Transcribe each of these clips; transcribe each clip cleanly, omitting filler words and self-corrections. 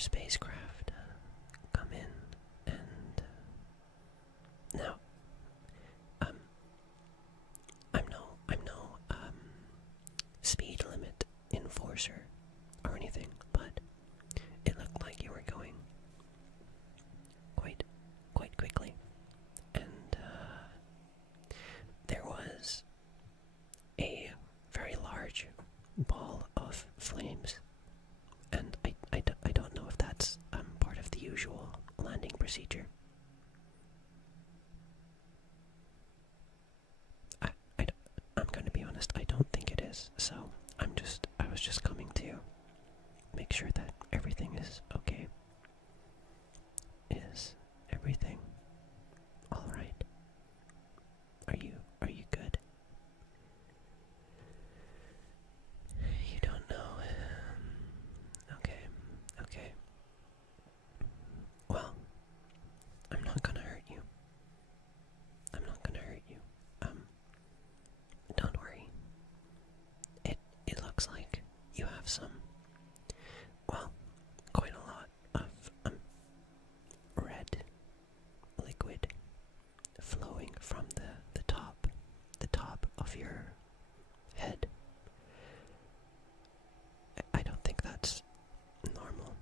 spacecraft come in and now I'm no speed limit enforcer or anything, but it looked like you were going quite quickly, and there was a very large ball of flames, and I don't know if that's part of the usual landing procedure. I'm going to be honest, I don't think it is, so I was just coming to make sure that everything is okay. Is everything alright? Are you good? You don't know. Okay. Well, I'm not gonna hurt you. Don't worry. It looks like you have some, well, quite a lot of red liquid flowing from the top of your head. I don't think that's normal.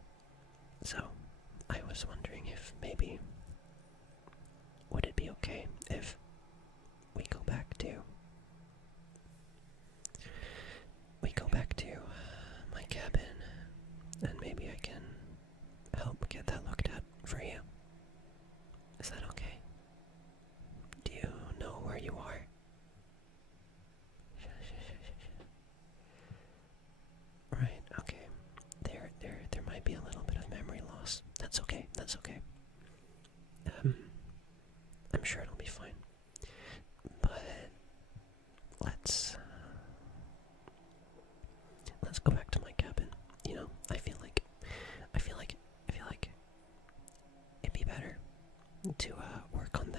So, I was wondering if maybe, would it be okay if we go back to my cabin, and maybe I can help get that looked at for you? Is that okay? Do you know where you are? Right, okay. There might be a little bit of memory loss. That's okay. I'm sure it'll be fine. But let's go back to my cabin. You know, I feel like it'd be better to work on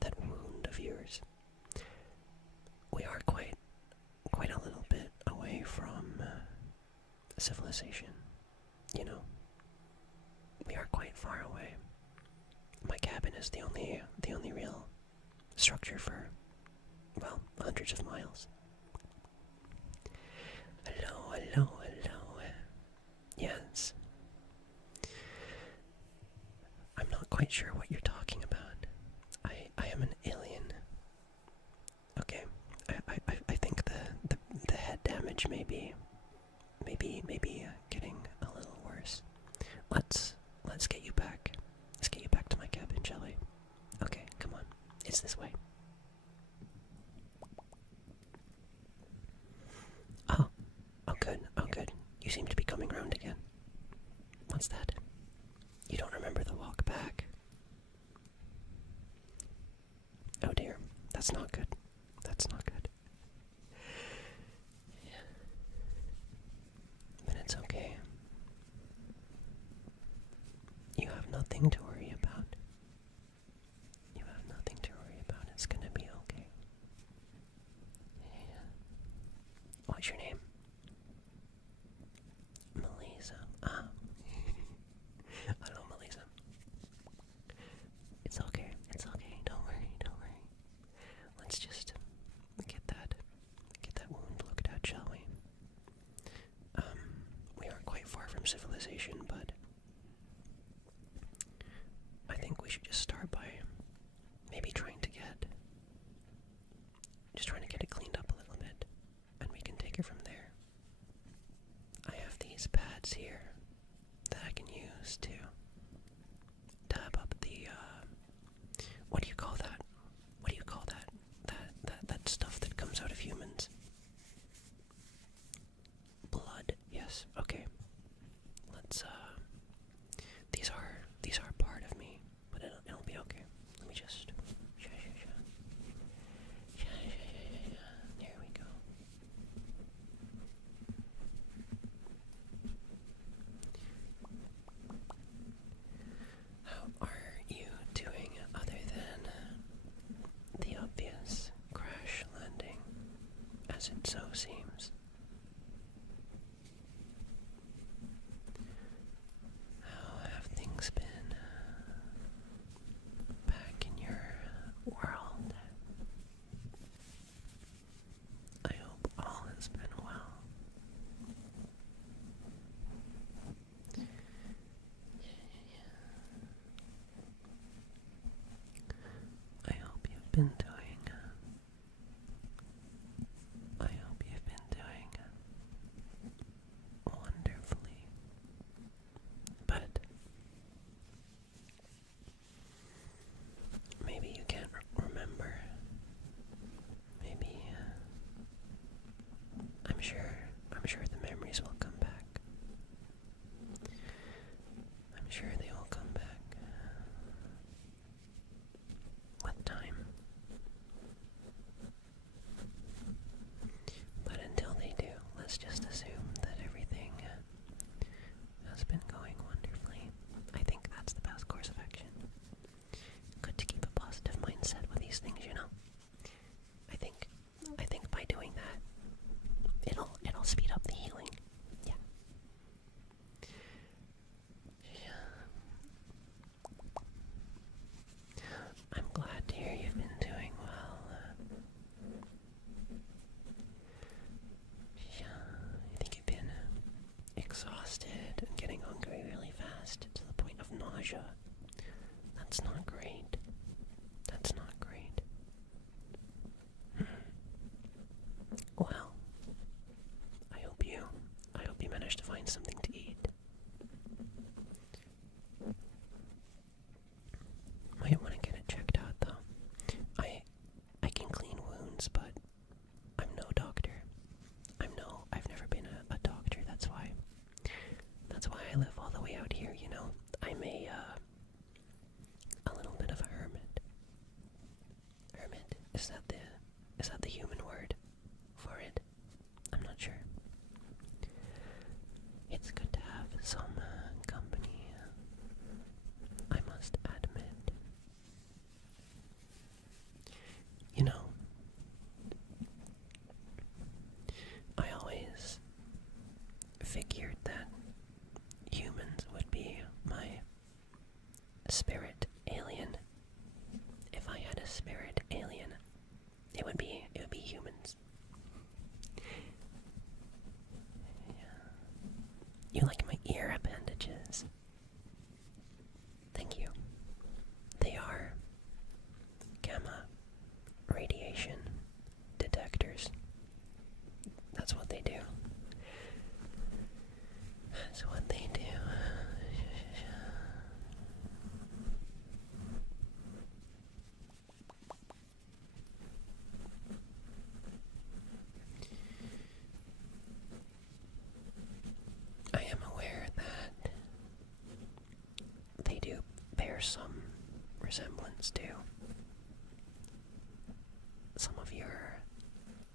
that wound of yours. We are quite a little bit away from civilization. You know, we are quite far away. My cabin is the only real structure for, well, hundreds of miles. Hello. Yes. I'm not quite sure what you're talking about. I am an alien. Okay. I think the head damage may be getting a little worse. Let's get you back. Let's get you back to my cabin, shall we? Okay, come on. It's this way. Oh good. You seem to be coming round again. What's that? You don't remember the walk back? Oh dear, that's not good. Yeah. But it's okay. You have nothing to worry about. It's gonna be okay. Yeah. What's your name? Melissa. Hello, Melissa. It's okay. Don't worry. Let's just get that wound looked at, shall we? We are quite far from civilization, but I think we should just start by maybe trying to get it cleaned up a little bit, and we can take it from there. I have these pads here that I can use to tab up the, what do you call that? That stuff that comes out of humans. Blood, yes, okay. Let's, these are part of me, but it'll be okay. Let me just, there we go. How are you doing other than the obvious crash landing, as it so seems? I'm sure the memories will come back. I'm sure they will come back. With time. But until they do, let's just assume that everything has been going wonderfully. I think that's the best course of action. Good to keep a positive mindset with these things, you know. I think by doing that, it'll speed up the healing. Yeah. I'm glad to hear you've been doing well. I think you've been exhausted and getting hungry really fast to the point of nausea. That's not great. That's not great. Well, I hope you managed to find something to eat. Might want to get it checked out though. I can clean wounds, but I'm no doctor. I've never been a doctor, that's why I live all the way out here, you know. I'm a little bit of a hermit. Hermit, is that the human word for it? I'm not sure. It's good to have some company, I must admit. You know, I always figured that humans would be my spirit alien. If I had a spirit alien, it would be humans. You like my ear appendages? Thank you. They are gamma radiation detectors. That's what they do. That's what they do. I am aware that they do bear some resemblance to some of your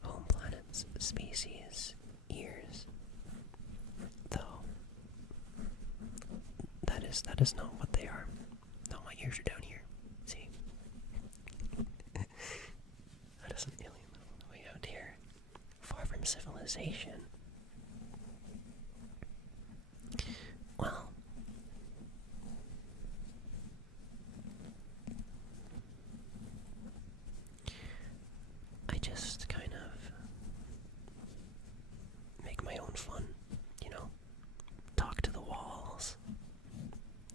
home planet's species' ears, though that is not what they are. No, my ears are down here. See? That is an alien all the way out here, far from civilization. Well, I just kind of make my own fun, you know? Talk to the walls.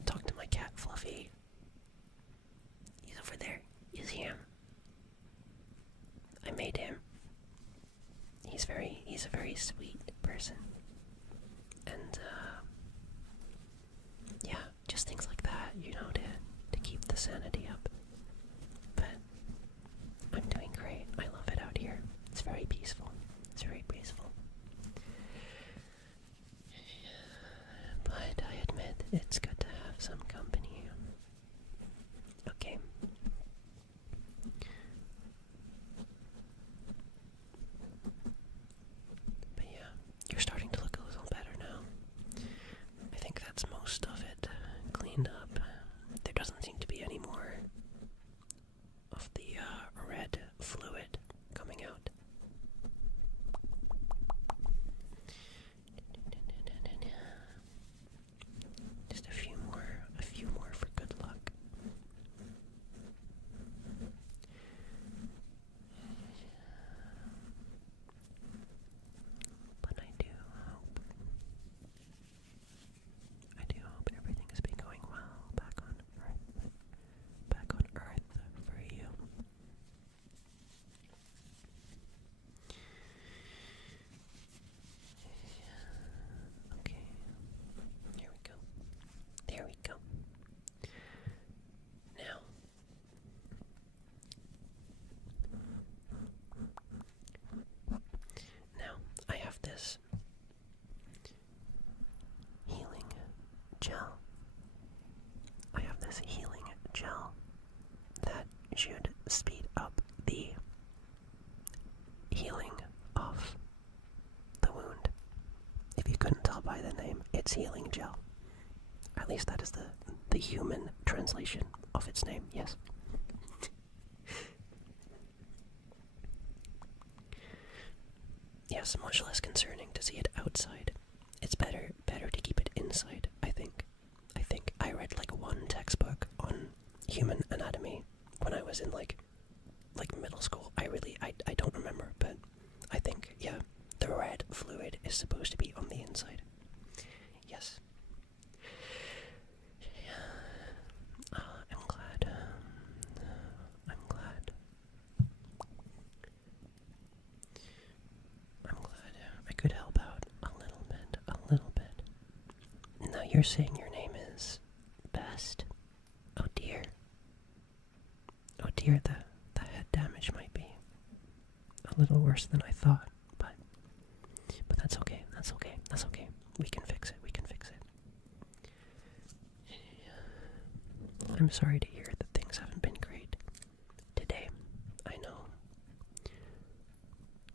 Talk to my cat Fluffy. He's over there. You see him? I made him. He's a very sweet person. And, yeah, just things like that, you know, to keep the sanity up. But I'm doing great. I love it out here. It's very peaceful. It's very peaceful. But I admit it's good to have some company. Okay. But yeah, you're starting to look a little better now. I think that's most of it cleaned up. There doesn't seem to be any more of the red fluid coming out. Just a few gel. I have this healing gel that should speed up the healing of the wound. If you couldn't tell by the name, it's healing gel. At least that is the human translation of its name, yes. Yes, much less concerning to see it outside. It's better to keep it inside, I think. I read like one textbook on human anatomy when I was in like middle school. I don't remember, but I think, yeah, the red fluid is supposed to be on the inside. Yes. Yeah. I'm glad. I could help out a little bit. Now you're saying your name is Best. Oh dear. The head damage might be a little worse than I thought, but that's okay. We can fix it. I'm sorry to hear that things haven't been great today. I know.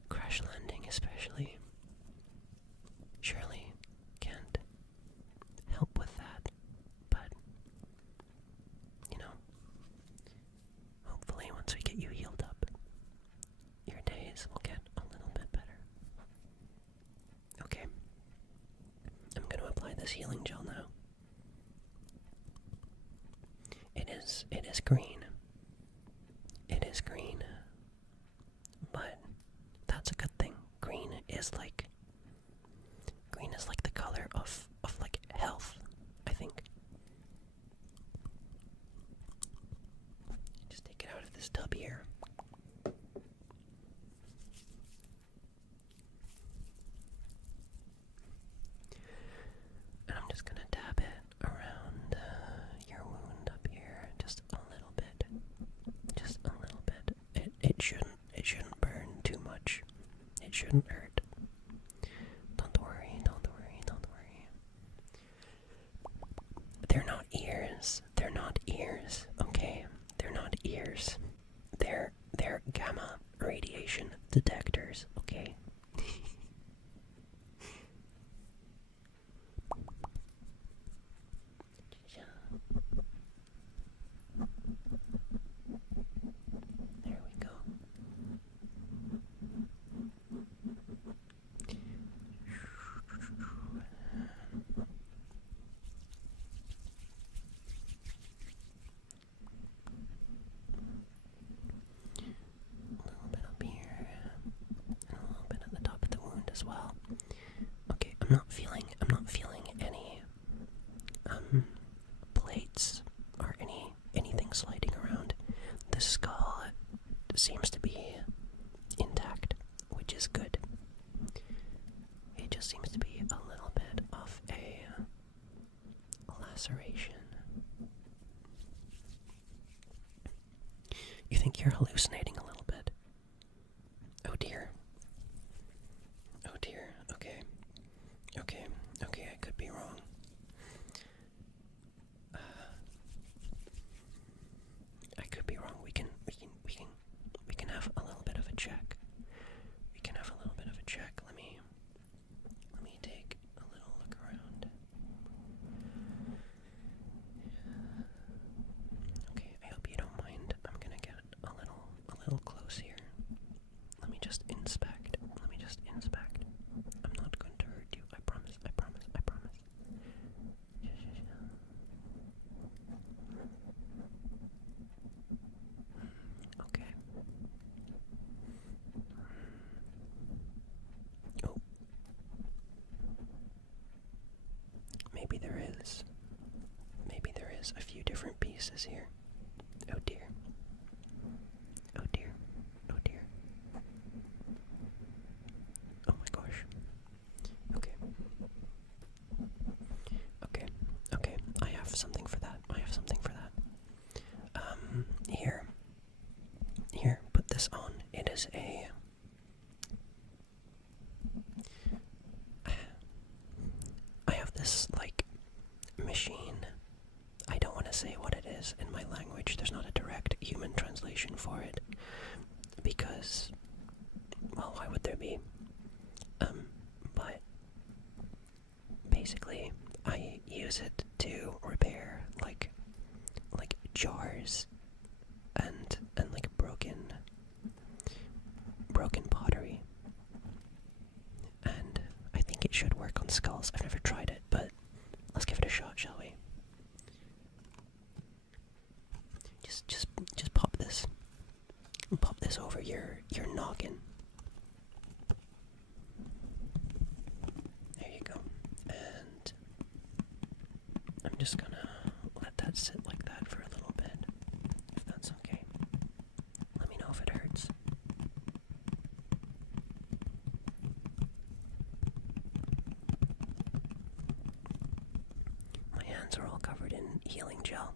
Crash landing especially. Surely can't help with that, but hopefully once we get you healed up, your days will get a little bit better. Okay, I'm going to apply this healing gel now. It is green. But that's a good thing. Green is like the color of like health, I think. Just take it out of this tub here. And I'm just gonna dab it around your wound up here, just a little bit. It shouldn't burn too much. It shouldn't hurt. Don't worry. They're not ears, okay? They're not ears. They're gamma radiation detectors, okay? There we go. A little bit up here, and a little bit at the top of the wound as well. Okay, I'm not feeling any plates or anything sliding around. The skull seems to be intact, which is good. It just seems to be a little bit of a laceration. You think you're hallucinating a little bit? Oh dear. Okay, I could be wrong. I could be wrong. We can have a little bit of a check. Let me take a little look around. Okay, I hope you don't mind. I'm gonna get a little close here. Let me just inspect. I'm not going to hurt you. I promise. Okay. Oh. Maybe there is a few different pieces here. Oh dear. Oh my gosh. Okay. I have something for that. Here, put this on. It is I have this like machine say what it is in my language. There's not a direct human translation for it. Because, well, why would there be? But basically, I use it to repair like jars and like broken pottery. And I think it should work on skulls. I've never tried it, but let's give it a shot, shall we? Just pop this. Pop this over your noggin. There you go. And I'm just gonna let that sit like that for a little bit, if that's okay. Let me know if it hurts. My hands are all covered in healing gel.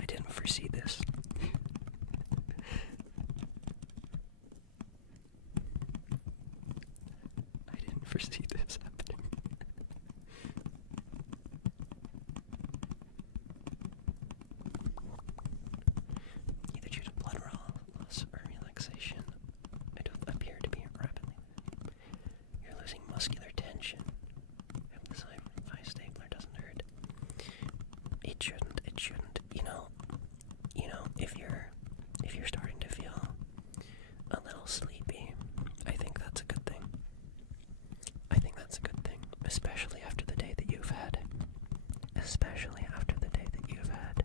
I didn't foresee this. I didn't foresee this happening. Either due to blood loss or relaxation, I don't appear to be rapidly. You're losing muscular tension. If the sci-fi stapler doesn't hurt, it shouldn't. If you're starting to feel a little sleepy, I think that's a good thing. I think that's a good thing, especially after the day that you've had. Especially after the day that you've had.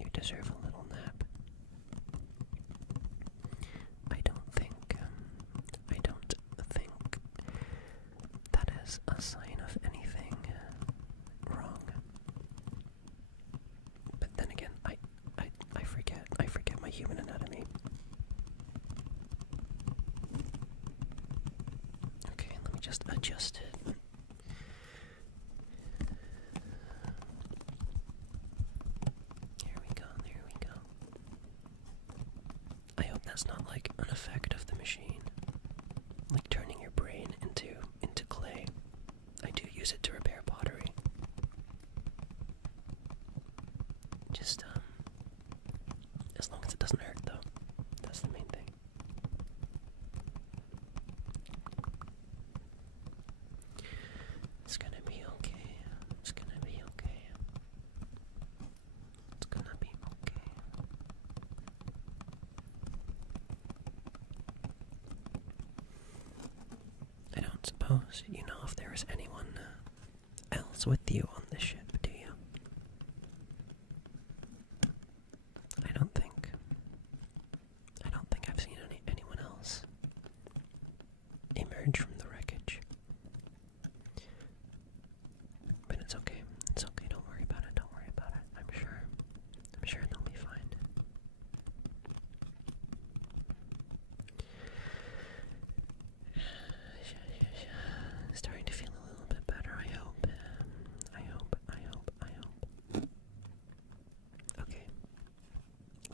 You deserve a little nap. I don't think that is a sign of anything wrong. But then again, I forget my human anatomy. Okay, let me just adjust it. There we go. I hope that's not like an effect of the machine. Like turning your brain into clay. I do use it to repair pottery. Just, as long as it doesn't hurt, though. That's the main thing. It's gonna be okay. It's gonna be okay. It's gonna be okay. I don't suppose you know if there is anyone else with you on the ship, do you? I don't think I've seen anyone else emerge from the wreckage. But it's okay. It's okay. Don't worry about it. Don't worry about it. I'm sure they'll be fine. Starting to feel a little bit better, I hope. Okay.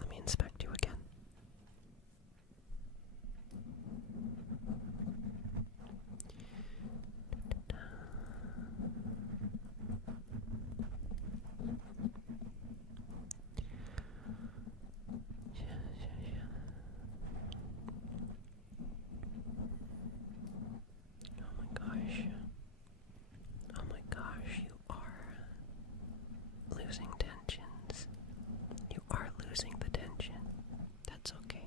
Let me inspect you again. Oh my gosh, you are losing tensions. You are losing the tension. That's okay.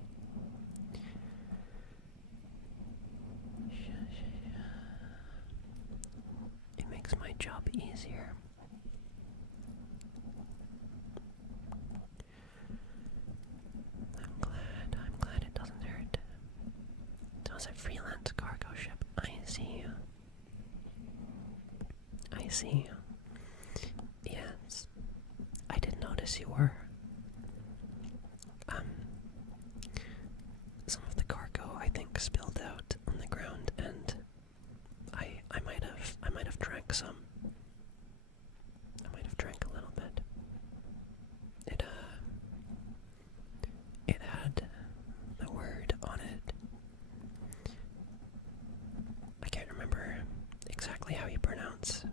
It makes my job easier. I'm glad it doesn't hurt. It was a freelance cargo ship. I see you. Yes. I did notice you were. Some of the cargo, I think, spilled out on the ground, and I might have drank some. I might have drank a little bit. It had the word on it. I can't remember exactly how you pronounce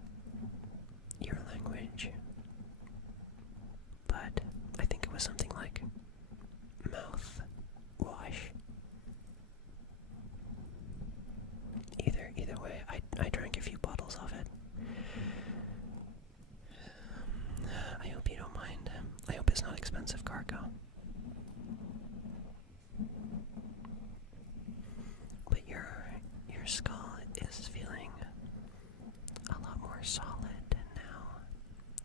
skull is feeling a lot more solid now.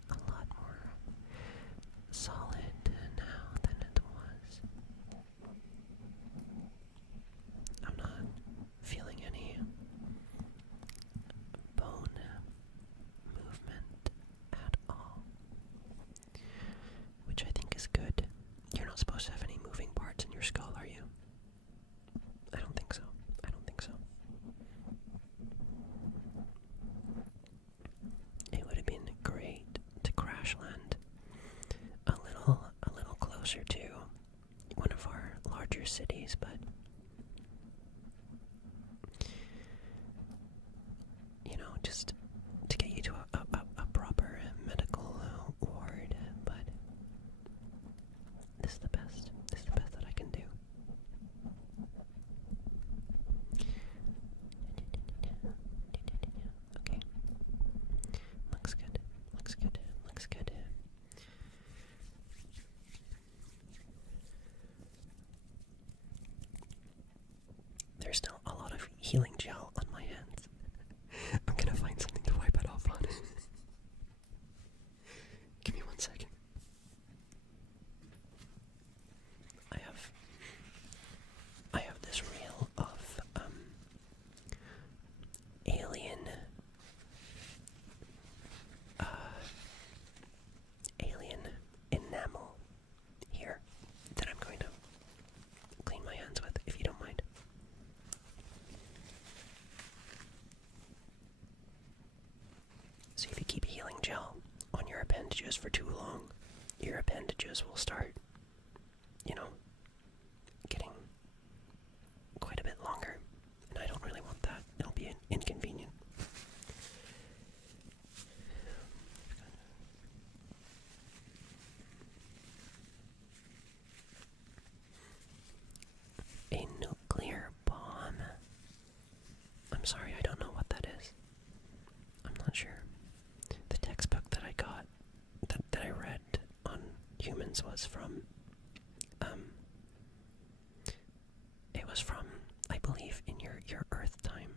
A lot more solid now than it was. I'm not feeling any bone movement at all, which I think is good. You're not supposed to have any moving parts in your skull, are you? I don't think so. I don't think so. It would have been great to crash land a little closer to one of our larger cities, but you know, just to get you to a proper medical ward, but this is the best. This is the best that I can do. Okay. Looks good. Looks good. Looks good. There's still a lot of healing gel on my hands. I'm gonna find something to wipe it off on. Give me 1 second. I have this reel of alien enamel here that I'm going to clean my hands with, if you don't mind. So if you keep healing gel on your appendages for too long, your appendages will start, you know, getting quite a bit longer, and I don't really want that. It'll be inconvenient. A nuclear bomb. I'm sorry, I don't know what that is. I'm not sure. The textbook that I got, that I read on humans was from, it was from, I believe, in your Earth time.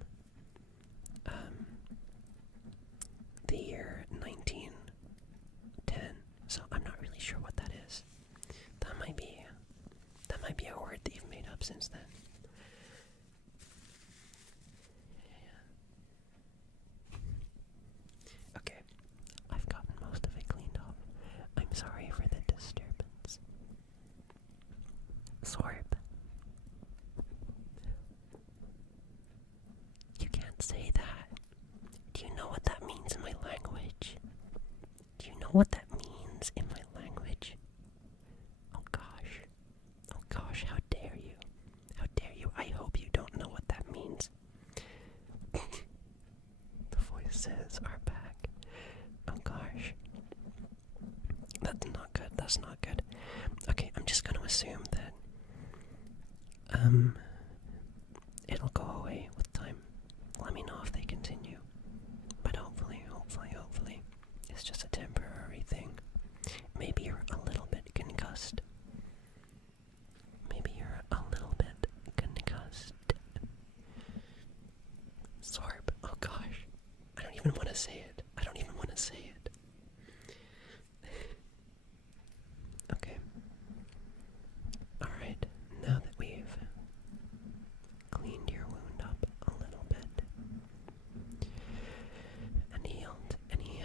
The year 1910. So I'm not really sure what that is. That might be a word that you've made up since then. Okay, I've gotten most of it cleaned off. I'm sorry for the disturbance. Sorb. You can't say that. Do you know what that means in my language? Do you know what that means in my language? Oh gosh. Oh gosh, how dare you? How dare you? I hope you don't know what that means. The voices are back. Oh gosh. That's not good. That's not good. Okay, I'm just gonna assume that it'll go away with time. Let me know if they continue. But hopefully, it's just a temporary thing. Maybe you're a little bit concussed. Sorb. Oh gosh. I don't even want to say it. Okay. Alright. Now that we've cleaned your wound up a little bit and healed any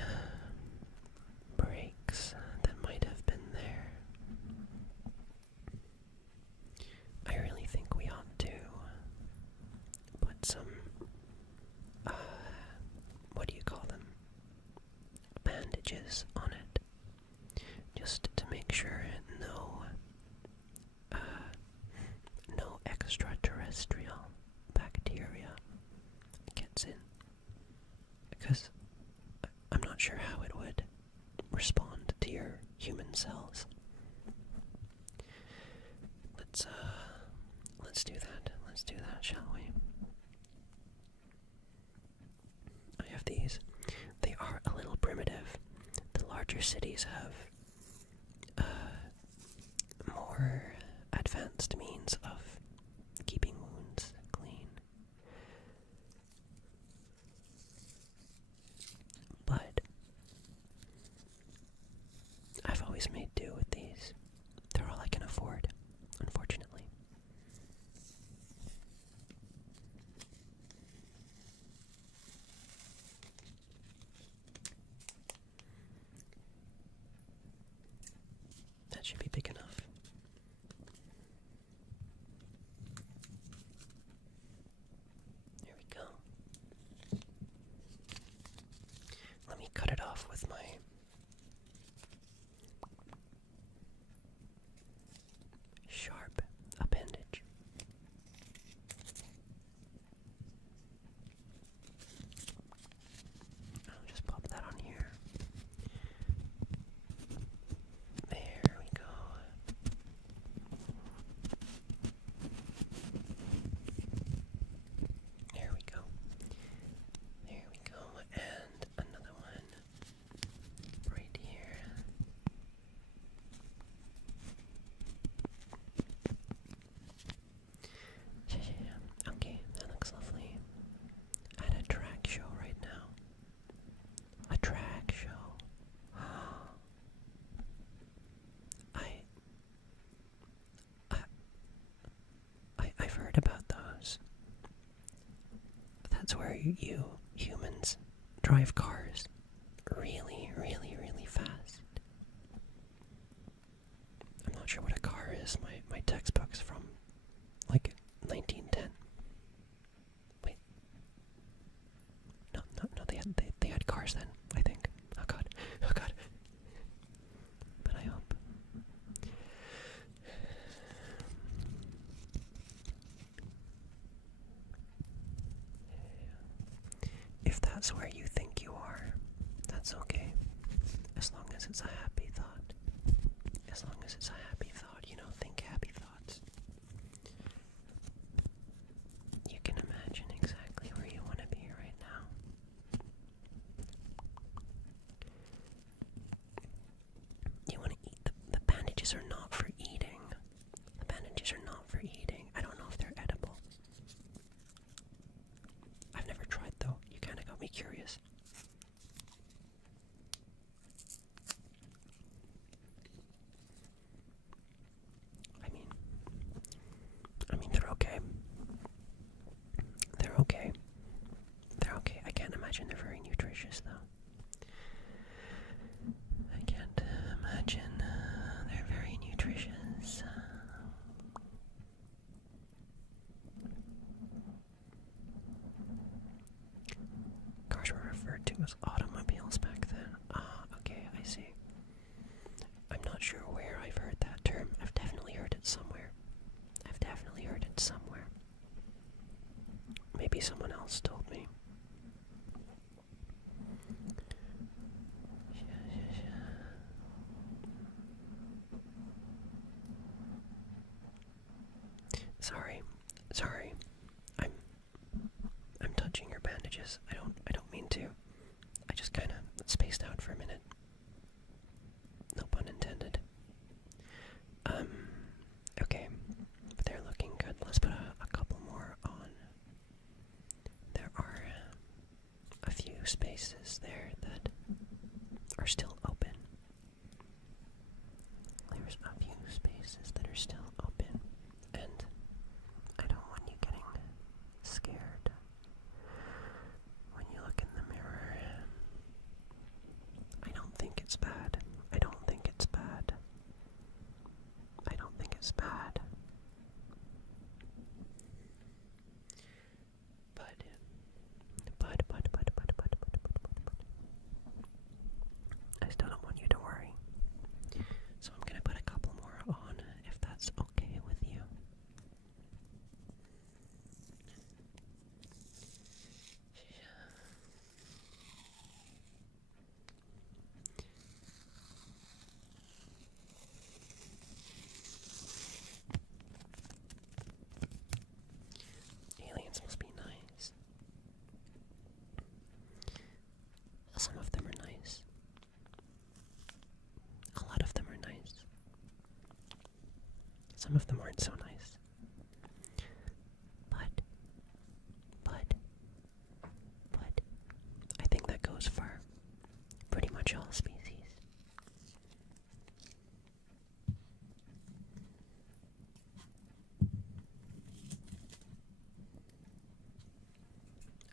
breaks that might have been there, I really think we ought to put some, what do you call them? Bandages on it. Just to make sure no extraterrestrial bacteria gets in. Because I'm not sure how it would respond to your human cells. Let's do that. Let's do that, shall we? I have these. They are a little primitive. The larger cities have more advanced means of keeping wounds clean. that's where you humans drive cars really, really, really fast. I'm not sure what a car is. My textbook's from like 1910. Wait. No, they had cars then, I think. Oh god. Oh god. But I hope. If that's where you think you are, that's okay. As long as it's a happy thought. As long as it's a happy thought, think happy thoughts. You can imagine exactly where you want to be right now. You want to eat. The bandages are not for eating. The bandages are not for eating. I don't know if they're edible. I've never tried though. You kind of got me curious. I mean, they're okay. They're okay. They're okay. I can't imagine they're very nutritious, though. I can't imagine they're very nutritious. Cars were referred to as automobiles back then. Ah, okay, I see. I'm not sure where I've heard that term. I've definitely heard it somewhere. Maybe someone else told me. Sorry. I'm touching your bandages. I don't mean to. I just kinda spaced out for a minute. No pun intended. Okay. But they're looking good. Let's put a couple more on. There are a few spaces there that are still open. There's a few spaces that are still open, and I don't want you getting scared when you look in the mirror. I don't think it's bad. I don't think it's bad. I don't think it's bad. But I still don't want you to worry. So I'm gonna put a couple more on, if that's okay with you. Aliens must be nice. Some of them are nice. A lot of them are nice. Some of them aren't so nice. But, I think that goes for pretty much all species.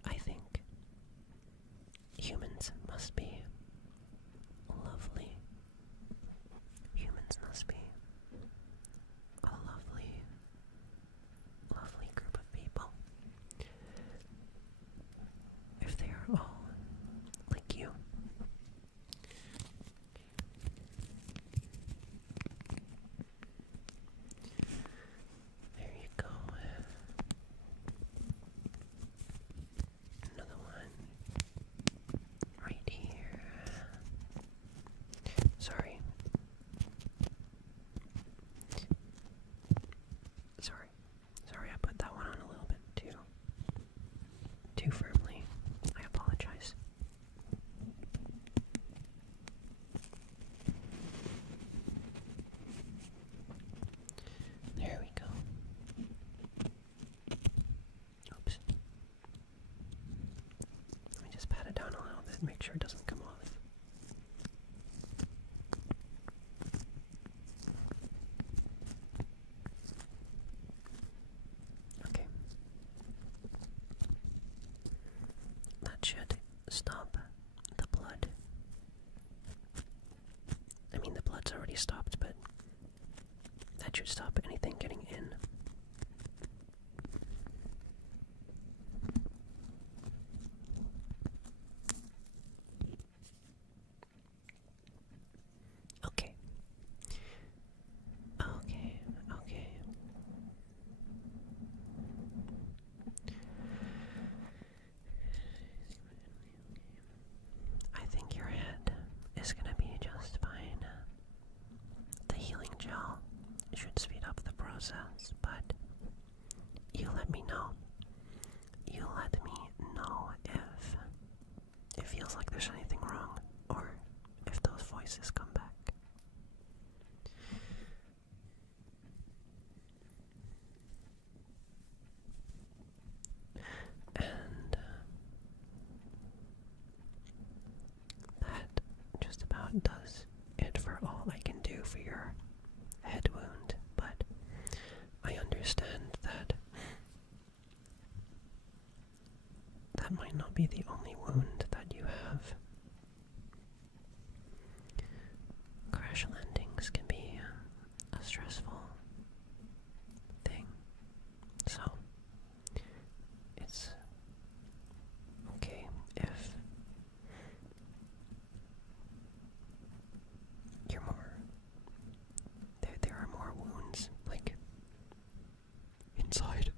I think humans must be lovely. Humans must be a lovely, lovely group of people. If they are all like you. There you go. Another one right here. Sorry. Sorry, I put that one on a little bit too firmly. I apologize. There we go. Oops. Let me just pat it down a little bit, make sure it doesn't come off. Okay. stop anything getting in. Okay. Okay, okay. I think your head is gonna be just fine. The healing gel should speed up the process, but you let me know. You let me know if it feels like there's anything wrong, or if those voices come back. And that just about does it for all I can do for your head wound, but I understand that that might not be the only wound that you have. Crash landings can be a stressful thing, so it's okay if you're more, there are more wounds, like, inside.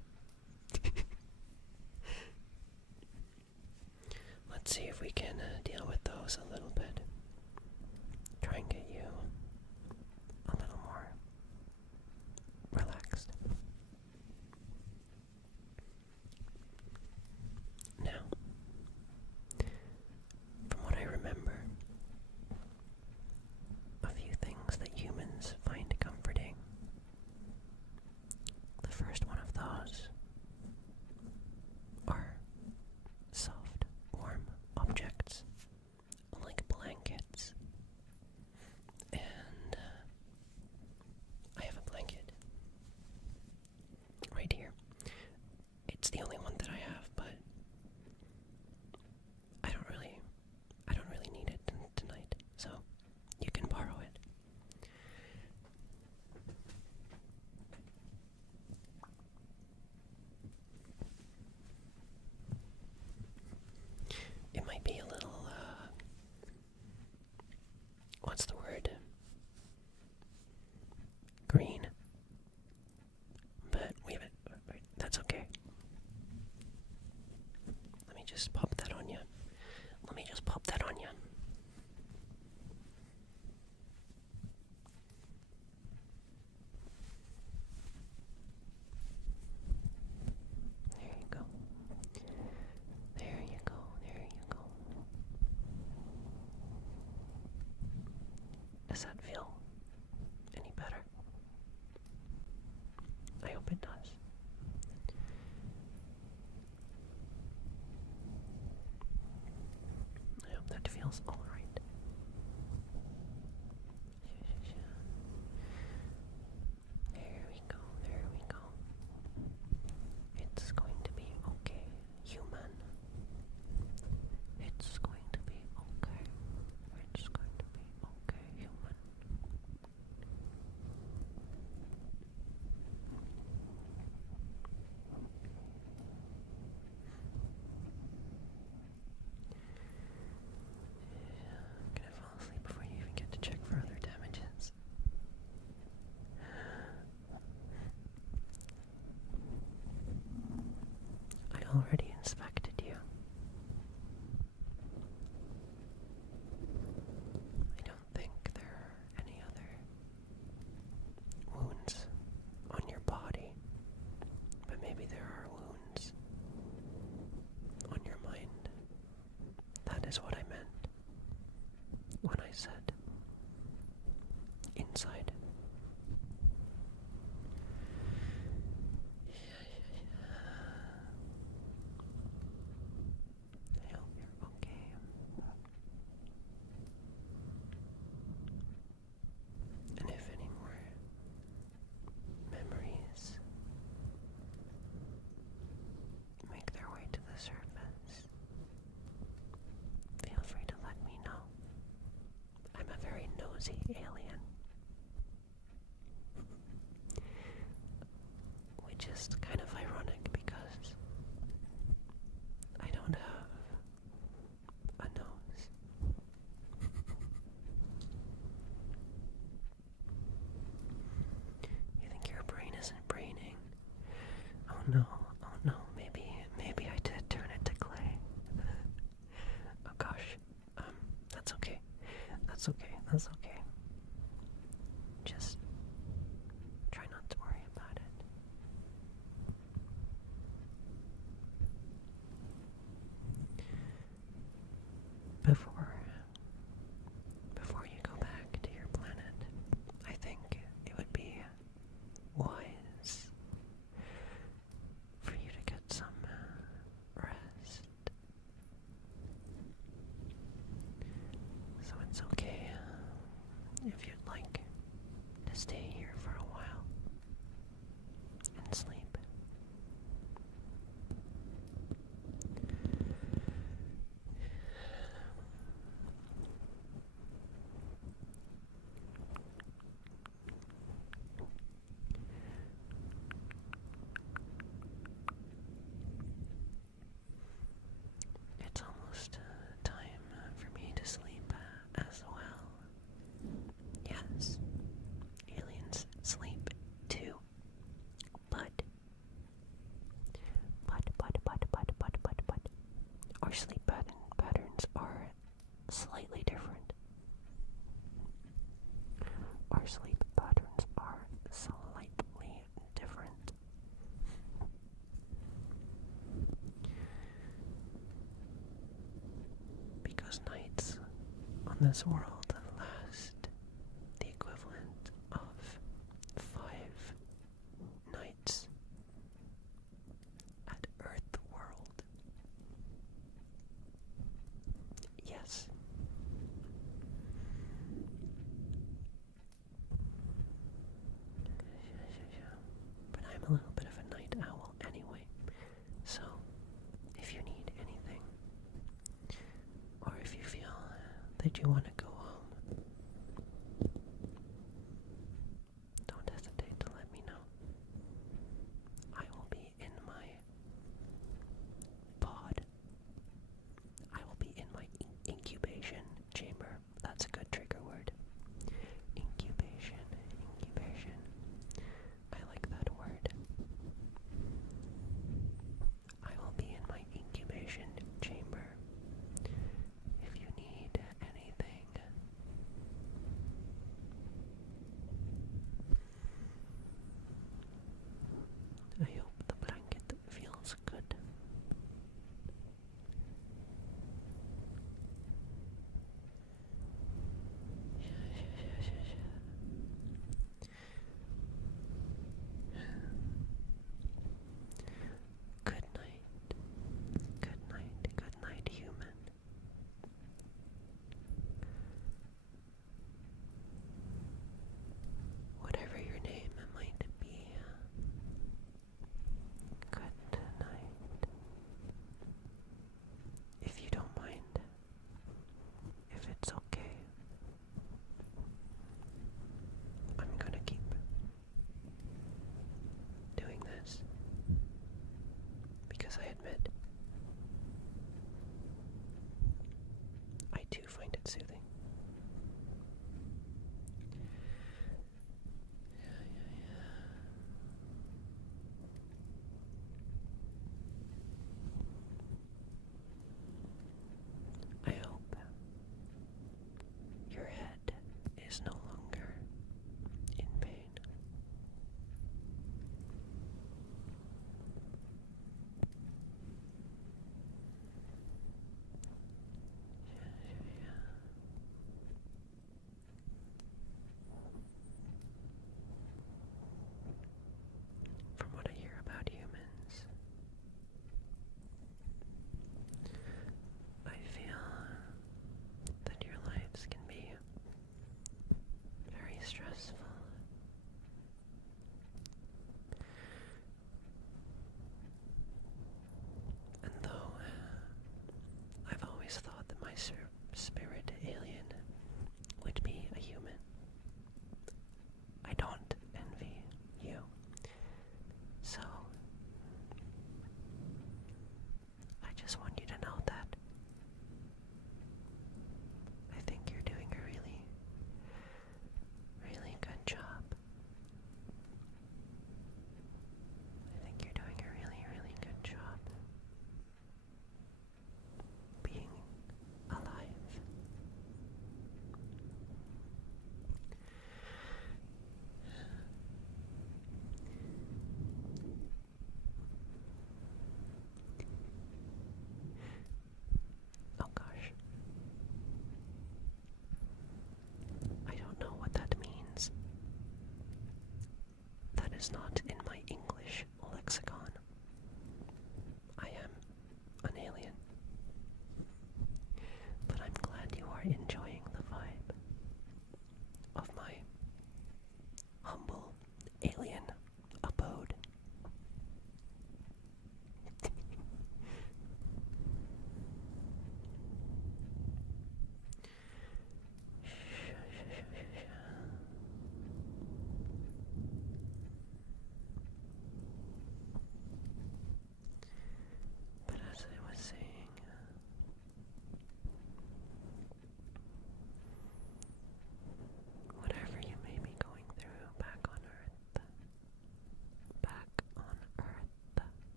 Let's see if we can deal with those a little bit. Try and get you a little more relaxed. Now, from what I remember, a few things that humans find comforting. The first one of those are soft, warm objects, like blankets. And I have a blanket right here. It's the only one that I have, but I don't really need it tonight, so you can borrow it. It might be a little, what's the word? Green. But wait, that's okay. Let me just pop that on you. There you go. There you go. Does that feel any better? I hope it does. I hope that feels alright. There we go. It's going to be okay, human. It's going to be okay. It's going to be okay, human. I'm gonna fall asleep before you even get to check for other damages. I already inspected you. I don't think there are any other wounds on your body, but maybe there are wounds on your mind. That is what I meant when I said inside. I hope you're okay. And if any more memories make their way to the surface, feel free to let me know. I'm a very nosy alien. our sleep patterns are slightly different. Our sleep patterns are slightly different. Because nights on this world last the equivalent of 5 nights at Earth World. Yes. But I'm a little bit of a night owl anyway, so if you need anything, or if you feel that you want to go home, don't hesitate to let me know. I will be in my pod. I will be in my incubation chamber. That's a good trigger word. Incubation. I like that word. I will be in my incubation chamber. If you need anything, I hope the blanket feels good. Good night, human. Whatever your name might be, good night. If you don't mind, if it's okay, I'm gonna keep doing this because I admit I too find it soothing. I hope your head is no longer in pain. From what I hear about humans, I feel that your lives can be very stressful. And though I've always thought that my spirit alien would be a human, I don't envy you. So, I just want you to know that I think you're doing a really, really good job. I think you're doing a really, really good job being alive. Oh gosh. I don't know what that means. That is not in my English lexicon. I am an alien. But I'm glad you are enjoying the vibe of my humble alien abode.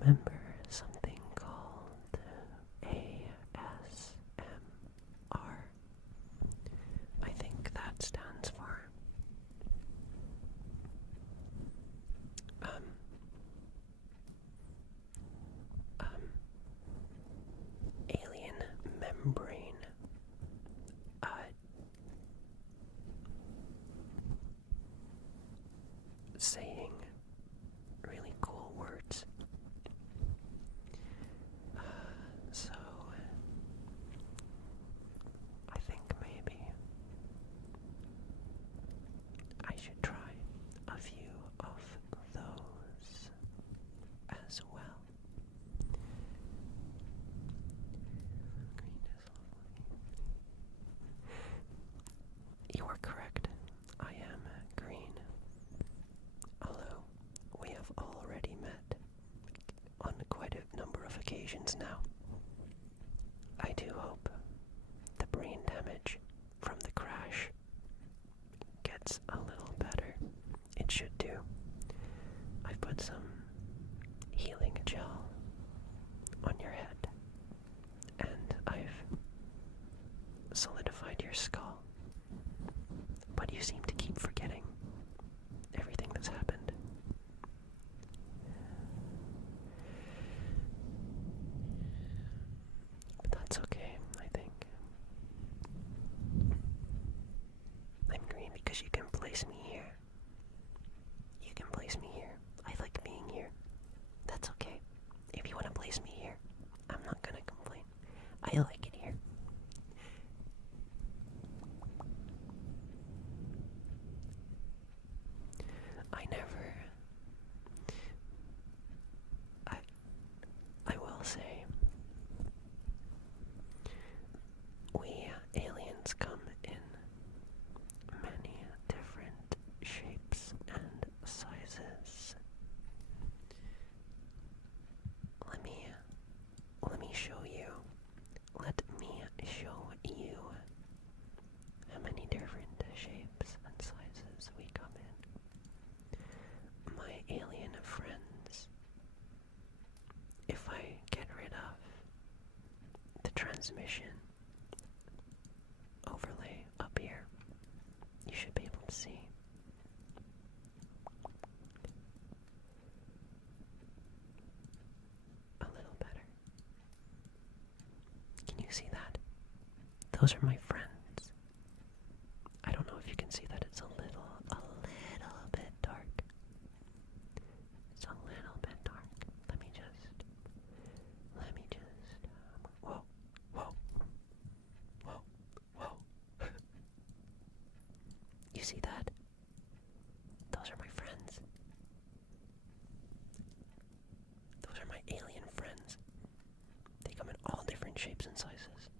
remember something called ASMR? I think that stands for alien membrane. Saying really cool words. So I think maybe I should try a few of those as well. Green is lovely. You are correct. I am green. Although we have already met on quite a number of occasions now. I do hope the brain damage from the crash gets a little better. It should do. I've put some healing gel on your head, and I've solidified your skull. But you seem to keep forgetting everything that's happened. But that's okay, I think. I'm green because you can place me here. You can place me here. I like being here. That's okay. If you want to place me here, I'm not gonna complain. I like it here. I will say, we aliens come in many different shapes and sizes. Let me show you. Let me show you how many different shapes and sizes we come in. My alien friends, if I get rid of the transmission overlay up here, you should be able to see. A little better. Can you see that? Those are my friends. I don't know if you can see that. It's a little bit dark. It's a little bit dark. Let me just, whoa. You see that? Those are my friends. Those are my alien friends. They come in all different shapes and sizes.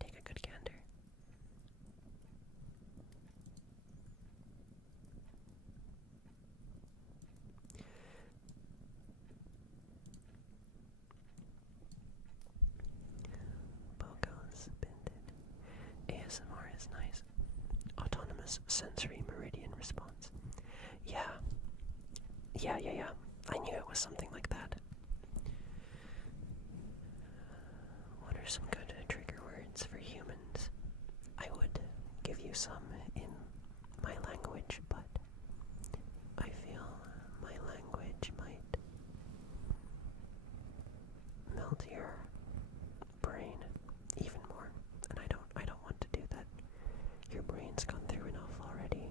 Take a good gander. Bogo's bended. ASMR is nice. Autonomous sensory meridian response. Yeah. I knew it was something like that. What are some good trigger words for humans? I would give you some in my language, but I feel my language might melt your brain even more, and I don't want to do that. Your brain's gone through enough already.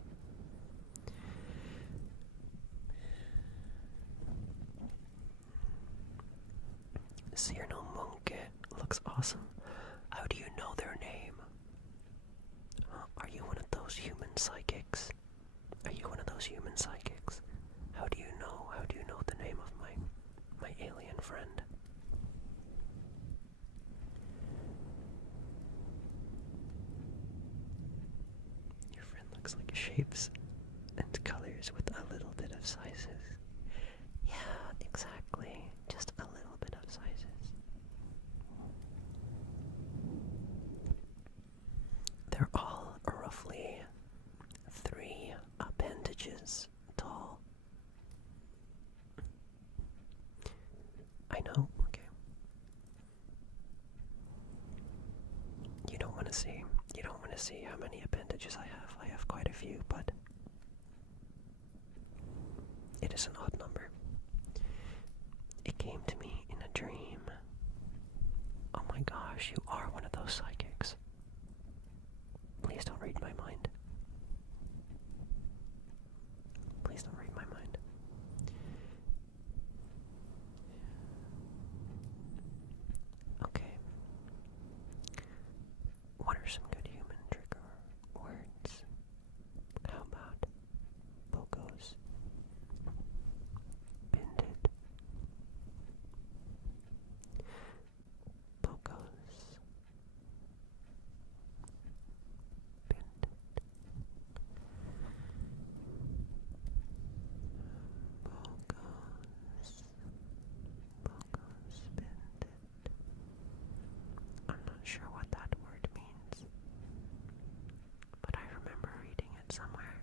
Cyrano Monke looks awesome. How do you know their name? Are you one of those human psychics? How do you know the name of my alien friend? Your friend looks like shapes and colors with a little bit of sizes. Yeah, exactly. Just a little bit of sizes. They're all roughly 3 to see. You don't want to see how many appendages I have. I have quite a few, but it is an odd number. It came to me in a dream. Oh my gosh, you are one of those psychics. Please don't read my mind. Please don't read my mind. Okay. What are some good human trigger words? How about Bogos? Bended. Bogos. Bended. Bogos. Bogos bended. I'm not sure what that word means, but I remember reading it somewhere.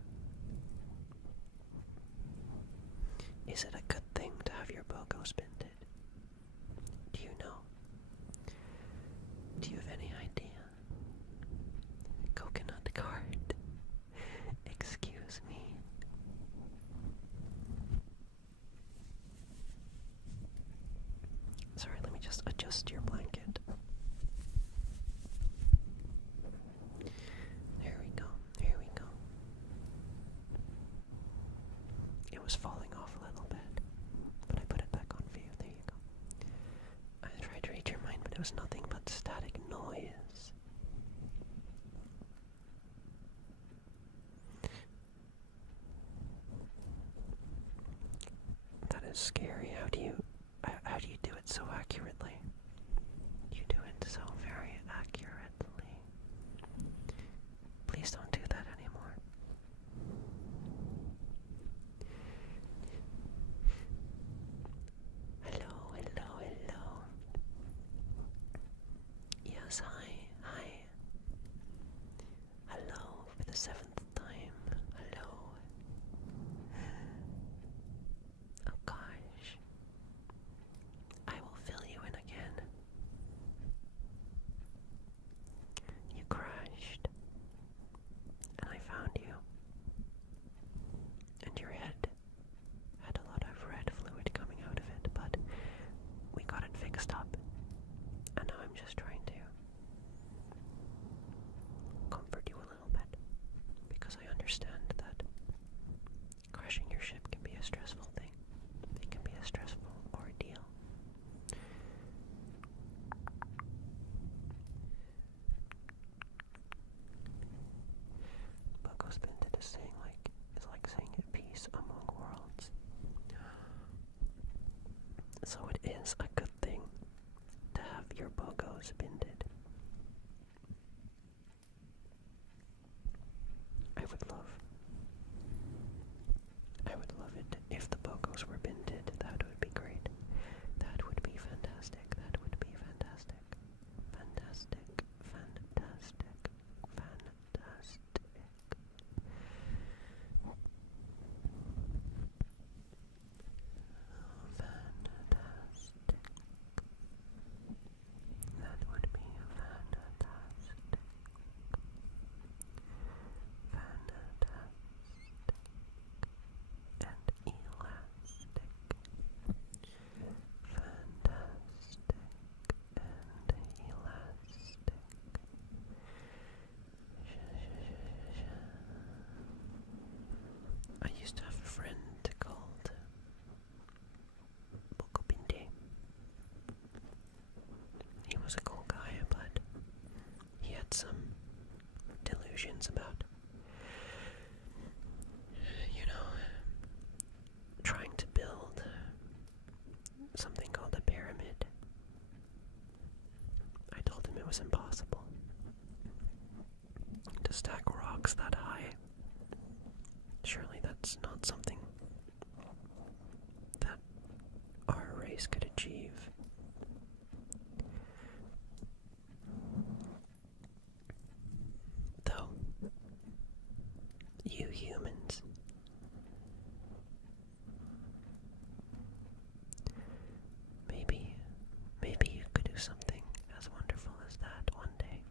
Is it a good thing to have your bogos bended? Do you know? Do you have any idea? Coconut card. Excuse me. Sorry, let me just adjust your blanket. There we go. Here we go. It was falling off a little bit, but I put it back on for you. There you go. I tried to read your mind, but it was nothing but static noise. That is scary. How do you do it so accurately? You do it so very accurately. Please don't do that anymore. Hello, hello, hello. Yes, hi, hi. Hello for the 7th time. Hello. Oh gosh. I will fill you in again. You crashed, and I found you. And your head had a lot of red fluid coming out of it, but we got it fixed up. And now I'm just trying to comfort you a little bit, because I understand that crashing your ship can be a stressful thing. It can be a stressful ordeal. Bogos bended is like saying at peace among worlds. So it is a good thing to have your bogos bended. I would love it if the bogos were bended. That would be great. That would be fantastic. That would be fantastic. Fantastic. Fantastic. Fantastic. Fantastic. That would be fantastic. Fantastic. And elastic. Fantastic and elastic. I used to have a friend called Bokopinte. He was a cool guy, but he had some delusions about, trying to build something called a pyramid. I told him it was impossible to stack rocks that high. Surely that's not something that our race could achieve. Though, you humans, maybe you could do something as wonderful as that one day.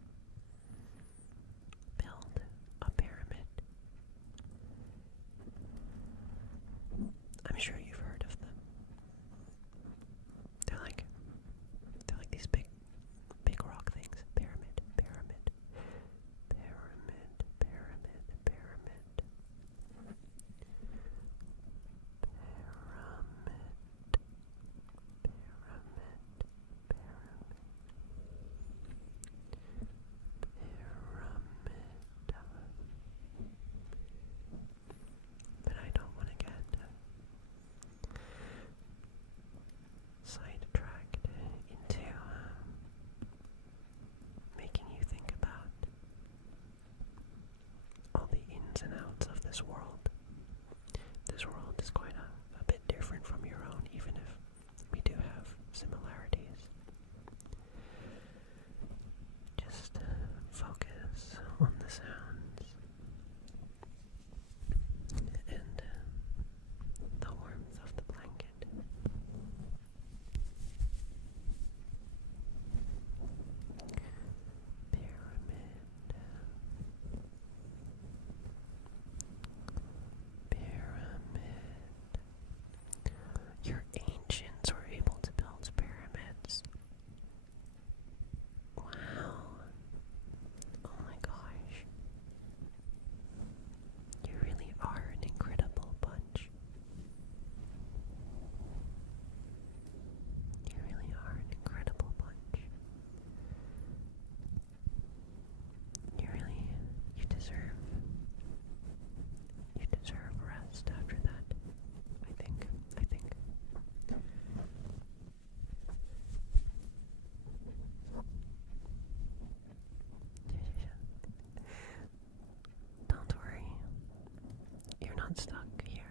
not stuck here.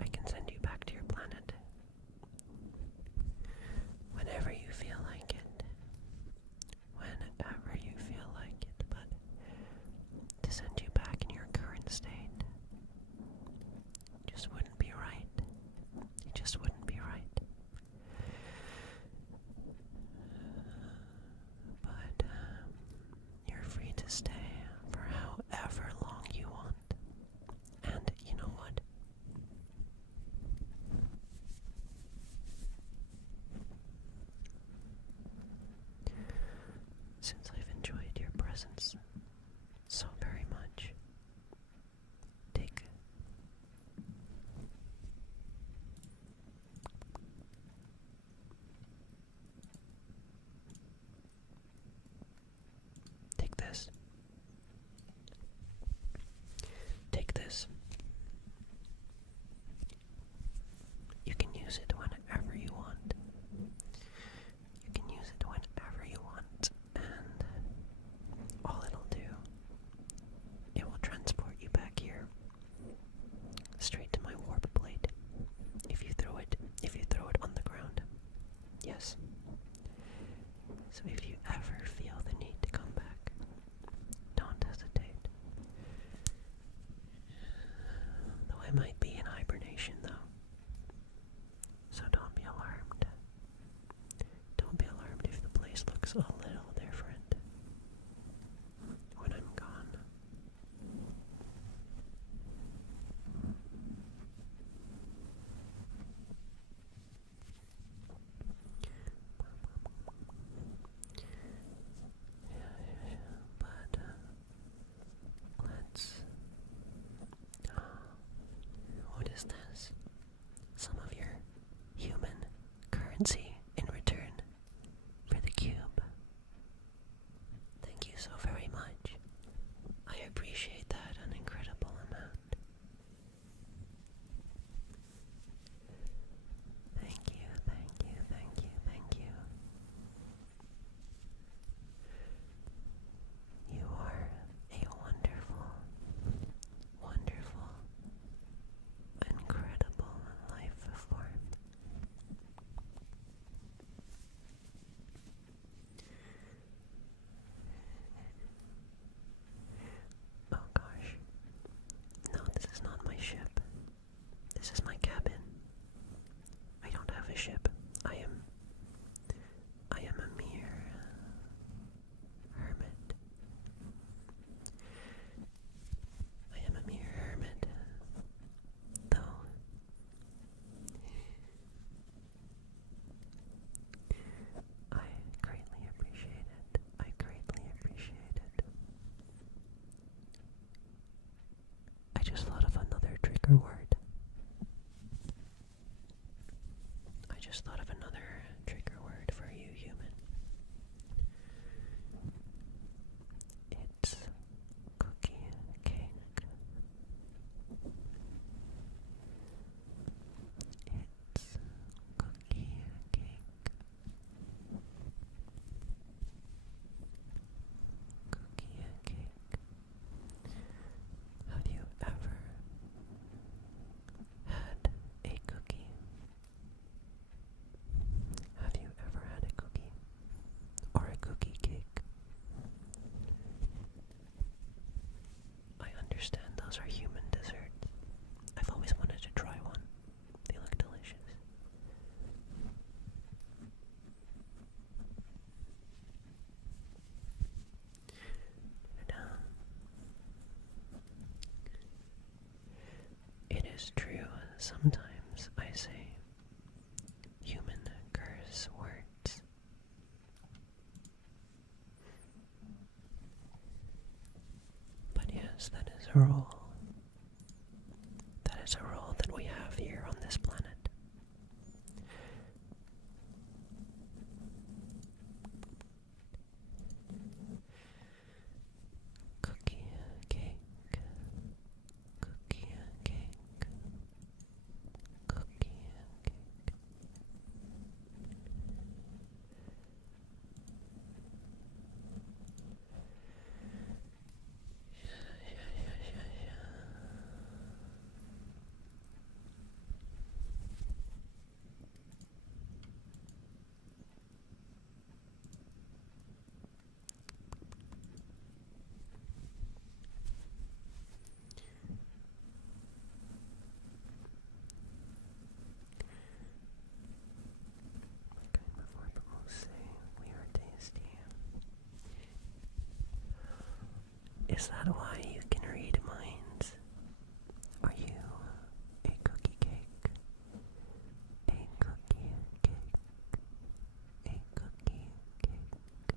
I can send you back to your planet whenever you feel like it. Whenever you feel like it, but to send you back in your current state just wouldn't be right. It just wouldn't be right. But you're free to stay for however long you want. And you know what? Since I've enjoyed your presence so very much, take this. Take this. You can use it whenever you want. You can use it whenever you want, and all it'll do, it will transport you back here, straight to my warp blade. If you throw it on the ground. Yes. So if you ever feel the need to come back, don't hesitate. Though I might be in hibernation though. So don't be alarmed. Don't be alarmed if the place looks a little different when I'm gone. But let's... what is this? Some of your human currency in return for the cube. Thank you so very much. I appreciate that an incredible amount. Thank you, thank you, thank you, thank you. You are a wonderful, wonderful, incredible life form. Oh gosh. No, this is not my ship. This is my cabin. I don't have a ship. I am a mere hermit. I am a mere hermit. Though I greatly appreciate it. I greatly appreciate it. I just thought of another trigger word. I just thought of another trigger word for you, human. It's cookie cake. It's cookie cake. Cookie cake. Have you ever had a cookie? Have you ever had a cookie? Or a cookie cake? I understand those are human desserts. I've always wanted to try one. They look delicious. It is true, sometimes I say human curse words. But yes, that is a rule. That is a rule that we have here on this planet. Cookie cake. Cookie cake. Cookie cake. Is that why you can read minds? Are you a cookie cake? A cookie cake? A cookie cake?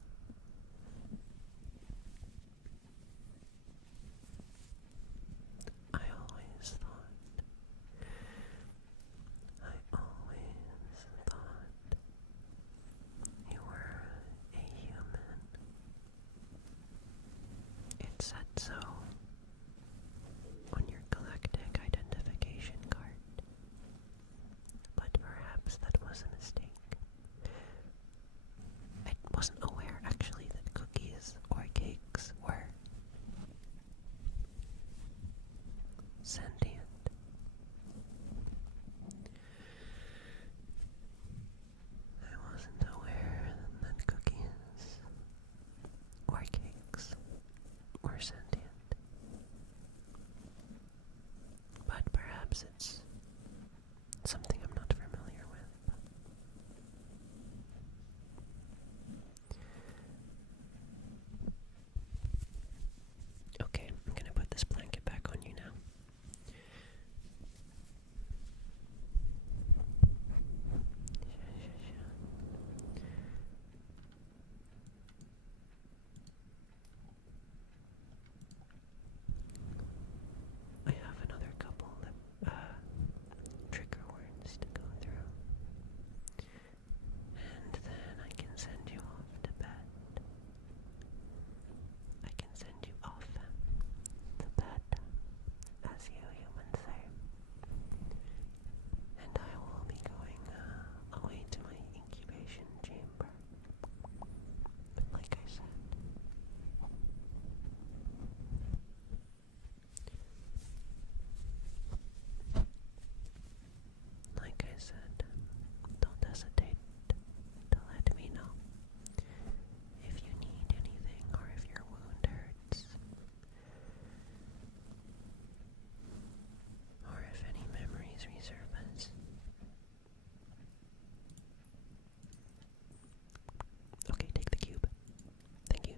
I always thought you were a human. It said so on your galactic identification card, but perhaps that was a mistake. I wasn't aware actually that cookies or cakes were sentient. I wasn't aware that cookies or cakes were sentient. But perhaps it's something I'm not familiar with. Okay, I'm gonna put this blanket back on you now. I have another couple trigger words to go through, and then I can send you off to bed. I can send you off to bed, as you humans say, and I will be going away to my incubation chamber, like I said. Like I said, don't hesitate to let me know if you need anything or if your wound hurts, or if any memories resurface. Okay, take the cube. Thank you.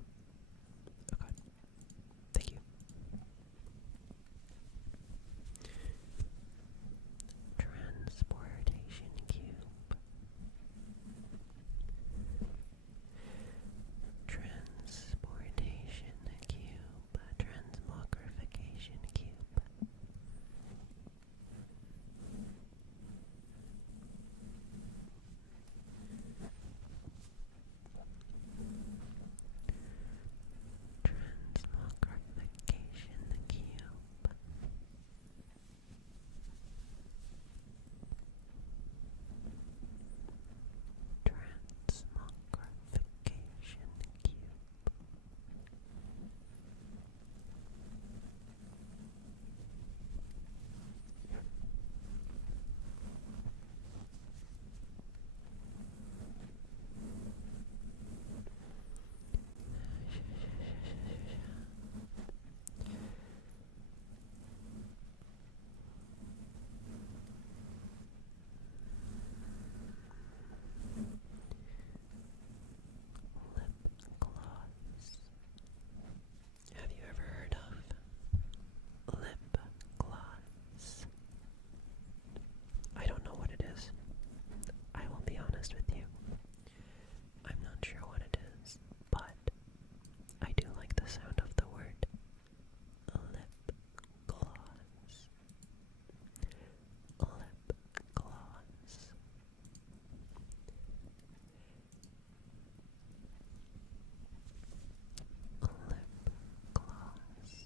Oh god. Thank you. Transportation cube. Transportation cube. Transmogrification cube. Transmogrification cube. Transmogrification cube. Lip gloss. Have you ever heard of lip gloss? I don't know what it is. I will be honest with you. I'm not sure what it is, but I do like the sound of the word lip gloss. Lip gloss. Lip gloss. Lip gloss.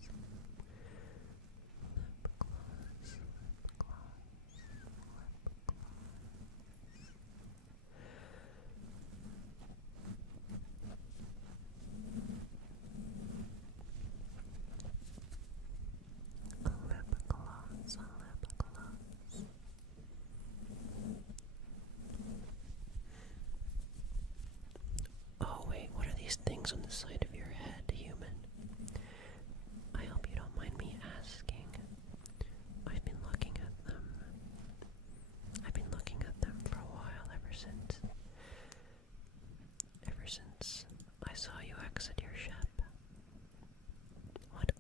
Lip gloss. Lip gloss. Lip gloss. Oh wait, what are these things on the side of your head, human? I hope you don't mind me asking. I've been looking at them. I've been looking at them for a while, ever since I saw you exit your ship. What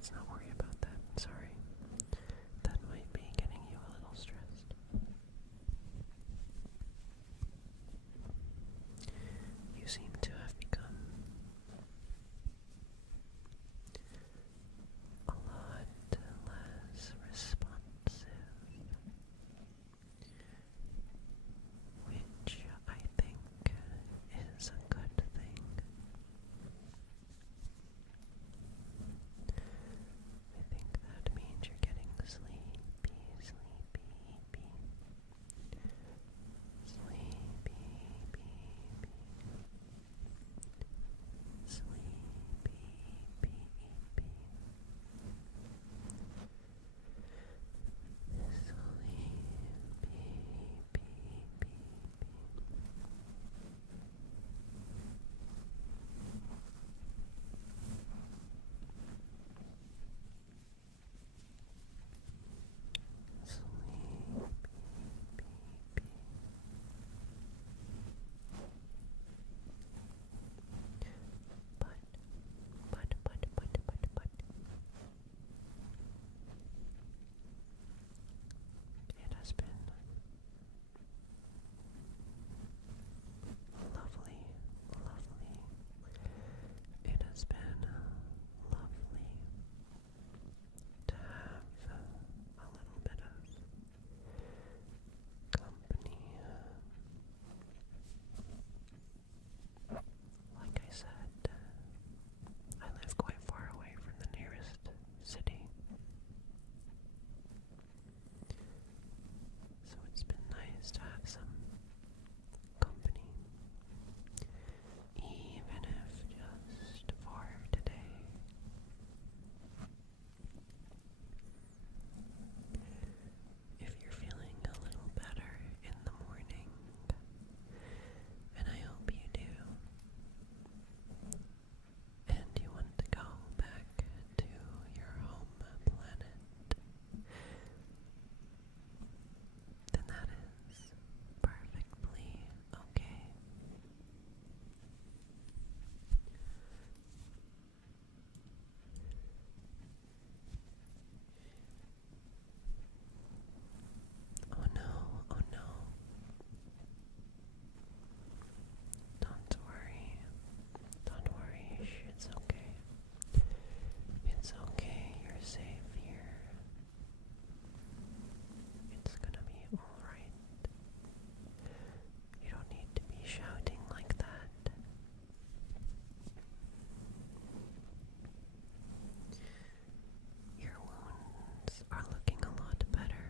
let's not worry about that. Sorry. That might be getting you a little stressed. You seem to have become a lot less responsive, which I think is a good thing. I think that means you're getting sleepy, sleepy, sleepy, but it has been lovely, lovely. It has been lovely to have a little bit of company. Like I said, I live quite far away from the nearest city, so it's been nice to have some company, even if just for today. If you're feeling a little better in the morning, and I hope you do, and you want to go back to your home planet, then that is perfectly okay. Oh no, oh no. Don't worry. Don't worry, it's okay. It's okay, you're safe here. It's gonna be alright. You don't need to be shouting like that. Your wounds are looking a lot better.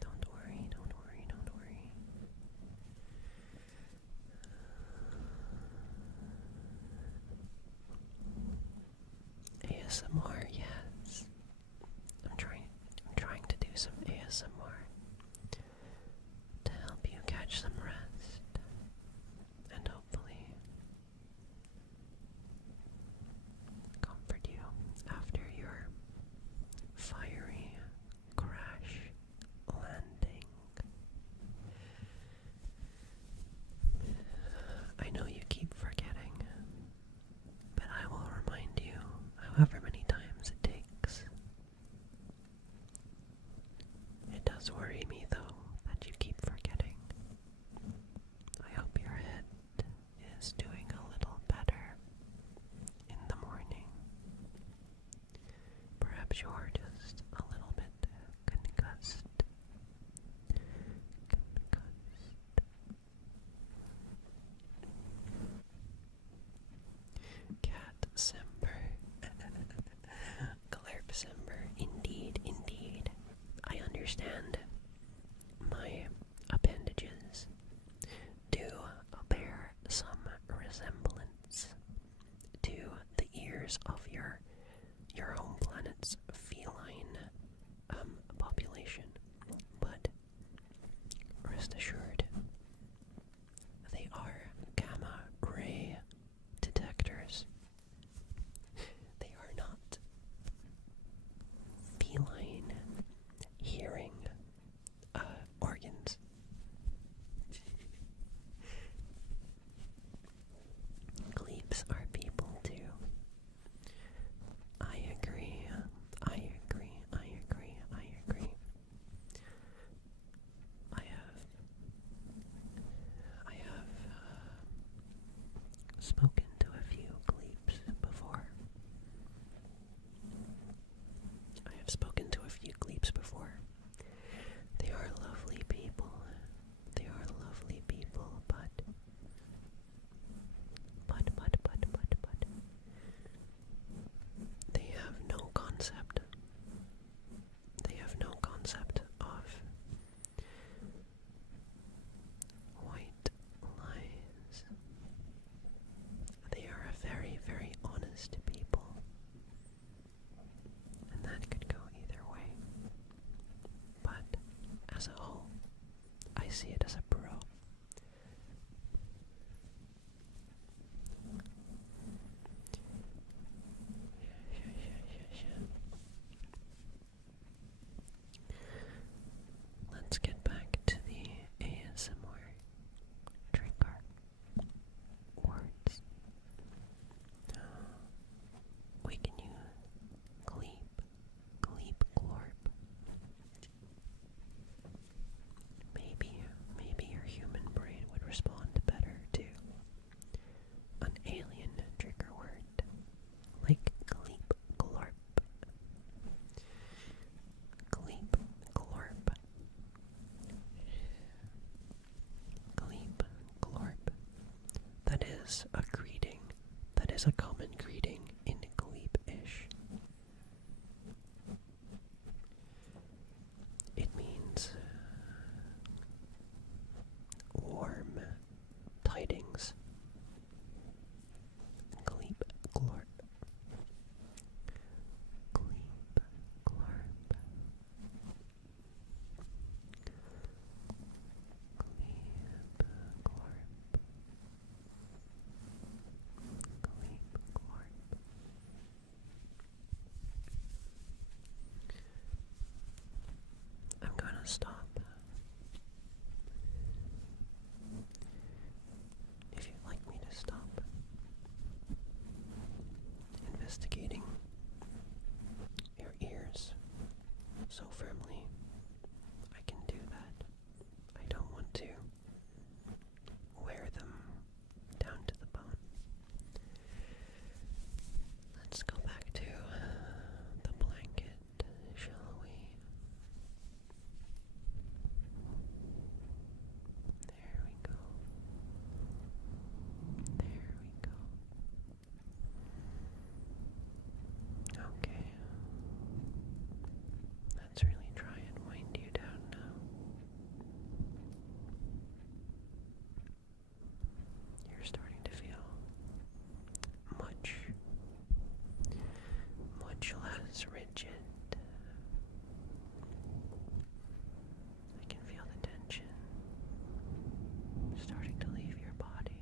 Don't worry, don't worry, don't worry. ASMR, yes. I'm trying to do some ASMR to help you catch some rest and hopefully comfort you after your fiery crash landing. I know you keep forgetting, but I will remind you however many times it takes. It does worry me, though, that you keep forgetting. I hope your head is doing a little better in the morning. Perhaps you're just a little bit concussed. Cat Simber. Glurp Simber. Indeed, indeed. I understand. as a whole. I see it as a pro. Let's get back to the ASMR trigger words. We can use gleep, gleep, glorp. Maybe your human brain would respond better to an alien trigger word like gleep, glorp. Gleep, glorp. Gleep, glorp. That is a greeting. That is a common greeting in Gleep-ish. It means warm tidings. Gleep, glorp. Gleep, glorp. Gleep, glorp. Gleep, glorp. I'm gonna stop. If you'd like me to stop investigating your ears so firmly, I can do that. I don't want to wear them down to the bone. Let's go back to the blanket, shall we? There we go. There we go. Okay. Let's really try and wind you down now. You're starting to feel much less rigid. I can feel the tension starting to leave your body.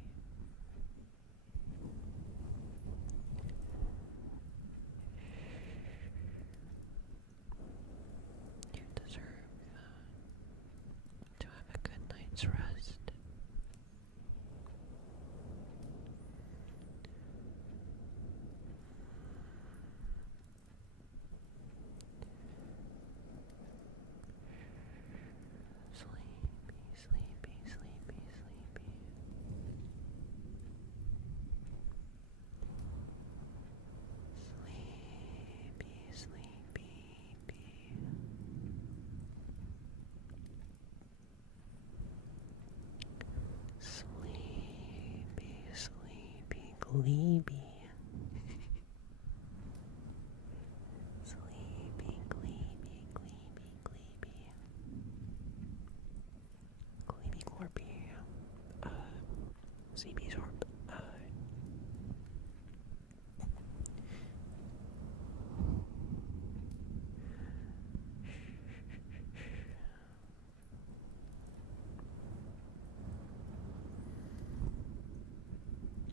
You deserve to have a good night's rest. Sleepy, sleepy, sleepy, sleepy. Sleepy, sleepy, bee. Sleepy, sleepy, gleeby. Sleepy, gleeby, gleeby, gleeby. Gleeby, glorpy. CB Zorp.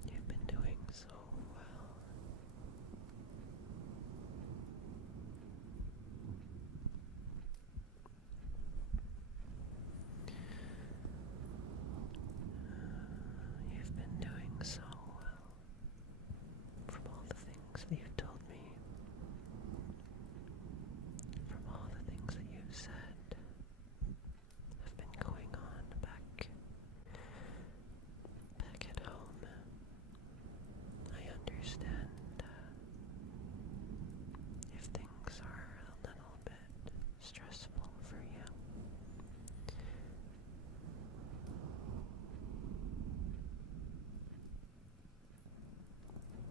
You've been doing so well. You've been doing so well. From all the things that you've told me, from all the things that you've said, have been going on back at home. I understand if things are a little bit stressful for you.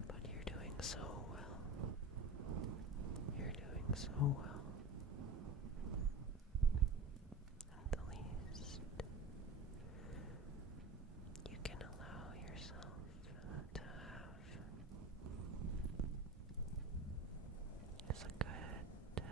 But you're doing so well. You're doing so well. At the least, you can allow yourself to have is a good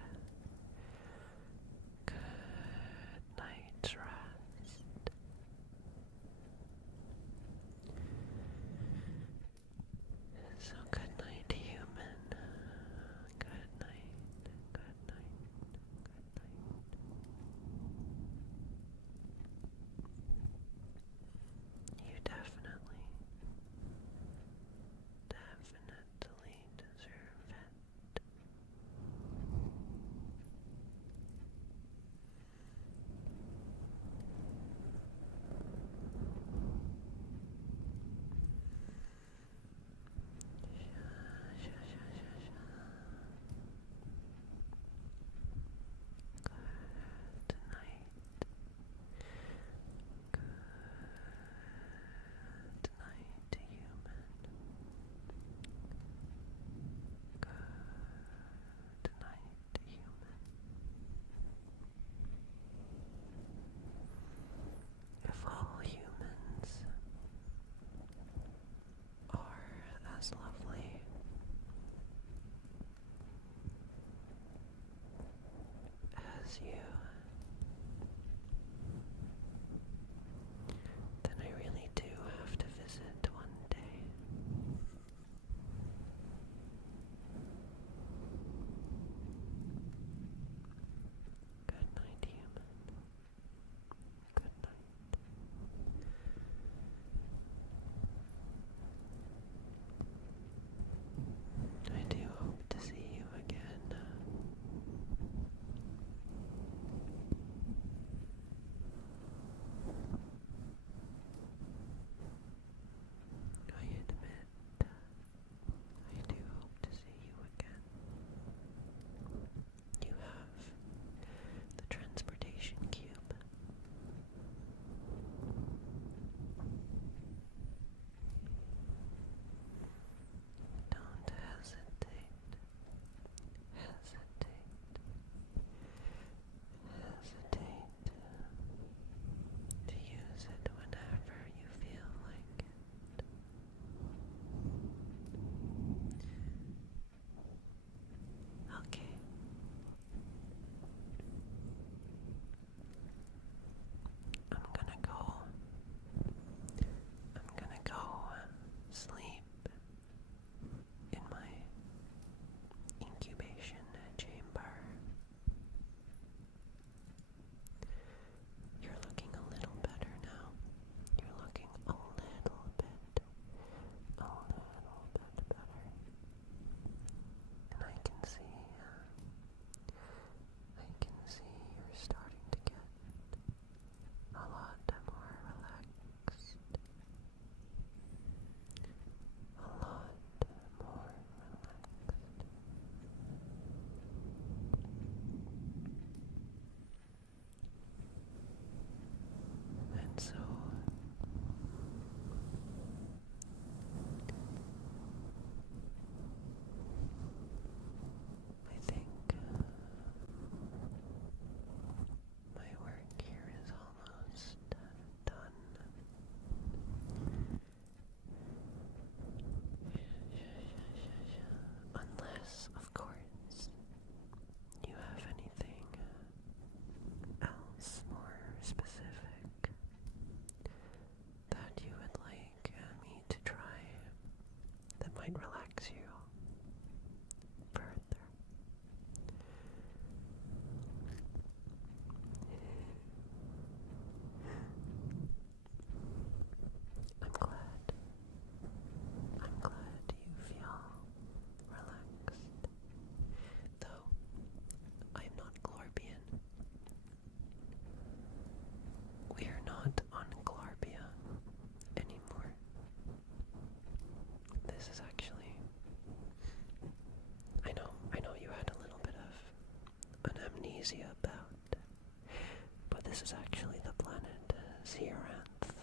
this is actually the planet Zeranth.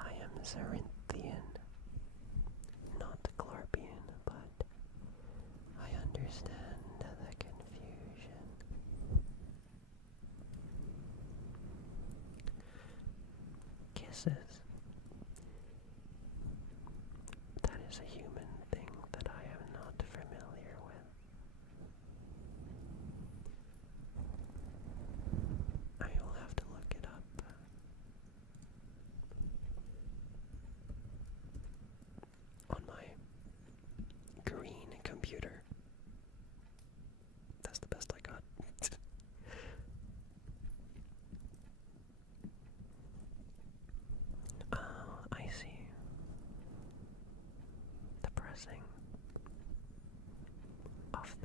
I am Zerinthian, not glorpian, but I understand the confusion. Kisses. That is a human thing that I am not familiar with. I will have to look it up. On my green computer. That's the best I got. Oh, I see. The pressing of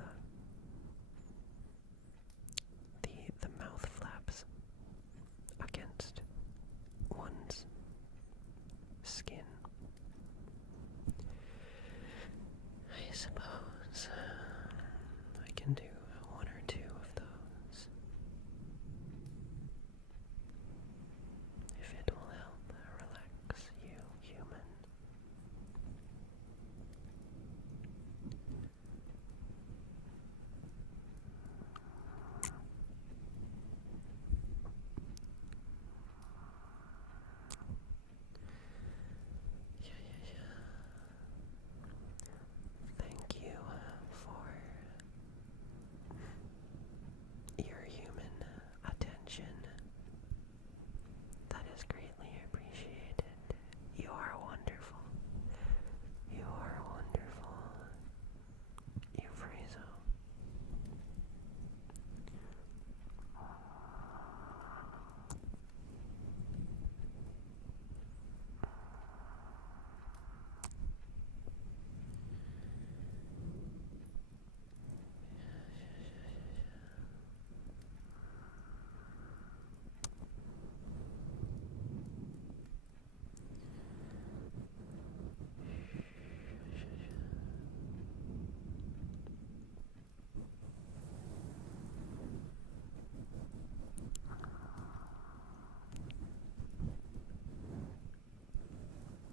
the mouth flaps against one's skin. I suppose I can do one or two of those if it will help relax you, human. Thank you for your human attention. That is greatly appreciated. You are wonderful. You are wonderful. Euphraso.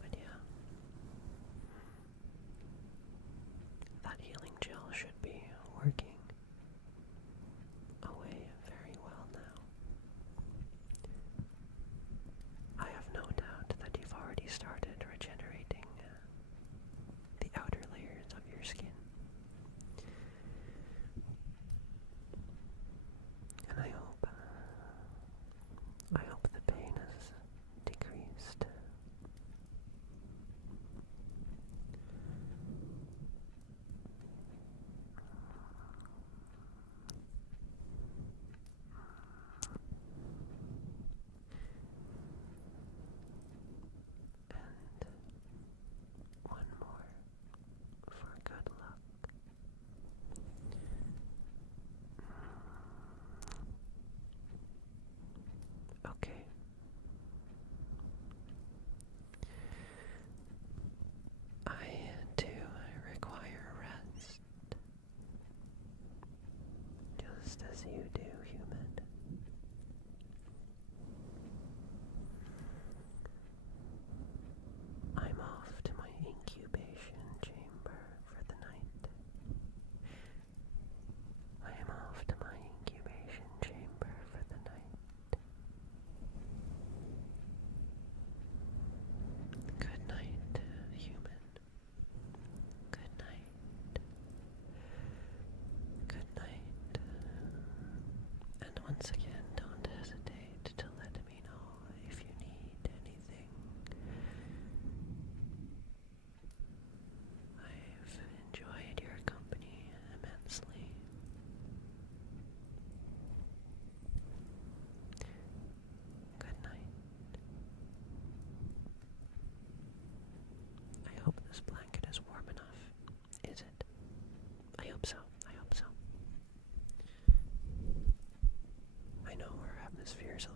But yeah, that healing gel should be working away very well now. I have no doubt that you've already started regenerating the outer layers of your skin. And I hope the pain has decreased. And one more for good luck. Okay. I too require rest, just as you do, human. I'm off to my incubation chamber for the night. I am off to my incubation chamber for the night. Good night, human. Good night. Good night. And once again, don't hesitate to let me know if you need anything. I've enjoyed your company immensely. Good night. I hope this blanket is warm enough. Is it? I hope so. I hope so. I know our atmosphere is a